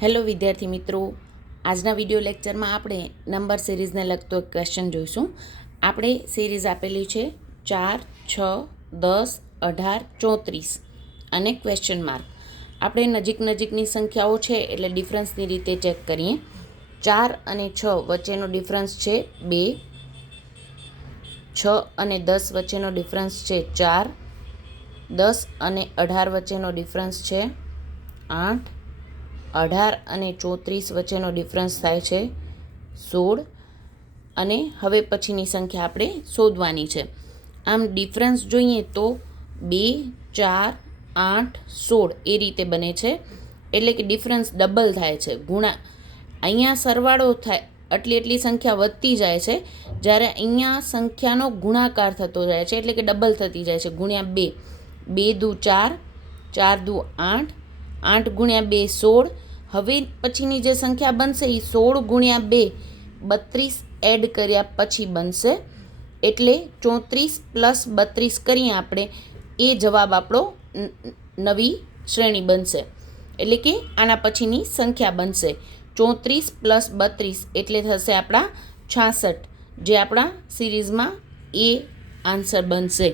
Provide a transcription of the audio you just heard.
Hello વિદ્યાર્થી મિત્રો, આજના વિડીયો લેક્ચરમાં આપણે નંબર સિરીઝને લગતો એક ક્વેશ્ચન જોઈશું. આપણે સિરીઝ આપેલી છે 4, 6, 10, 18, 34 અને ક્વેશ્ચન માર્ક. આપણે નજીકની સંખ્યાઓ છે એટલે ડિફરન્સની રીતે ચેક કરીએ. 4 અને 6 વચ્ચેનો ડિફરન્સ છે 2, 6 અને 10 વચ્ચેનો ડિફરન્સ છે 4, 10 અને 18 વચ્ચેનો ડિફરન્સ છે 8, 18 અને 34 વચ્ચેનો ડિફરન્સ થાય છે 16. અને હવે પછીની સંખ્યા આપણે શોધવાની છે. આમ ડિફરન્સ જોઈએ તો 2, 4, 8, 16 એ રીતે બને છે. એટલે કે ડિફરન્સ ડબલ થાય છે. અહીંયા સરવાળો થાય એટલી સંખ્યા વધતી જાય છે, જ્યારે અહીંયા સંખ્યાનો ગુણાકાર થતો જાય છે, એટલે કે ડબલ થતી જાય છે. ગુણ્યા 2, 2 દુ 4, 4 દુ 8, 8 ગુણ્યા 2 16. હવે પછીની જે સંખ્યા બનશે એ 16 ગુણ્યા 2 32 એડ કર્યા પછી બનશે. એટલે 34 પ્લસ 32 કરીએ આપણે, એ જવાબ આપણો નવી શ્રેણી બનશે. એટલે કે આના પછીની સંખ્યા બનશે 34 પ્લસ 32 એટલે થશે આપણા 66, જે આપણા સિરીઝમાં એ આન્સર બનશે.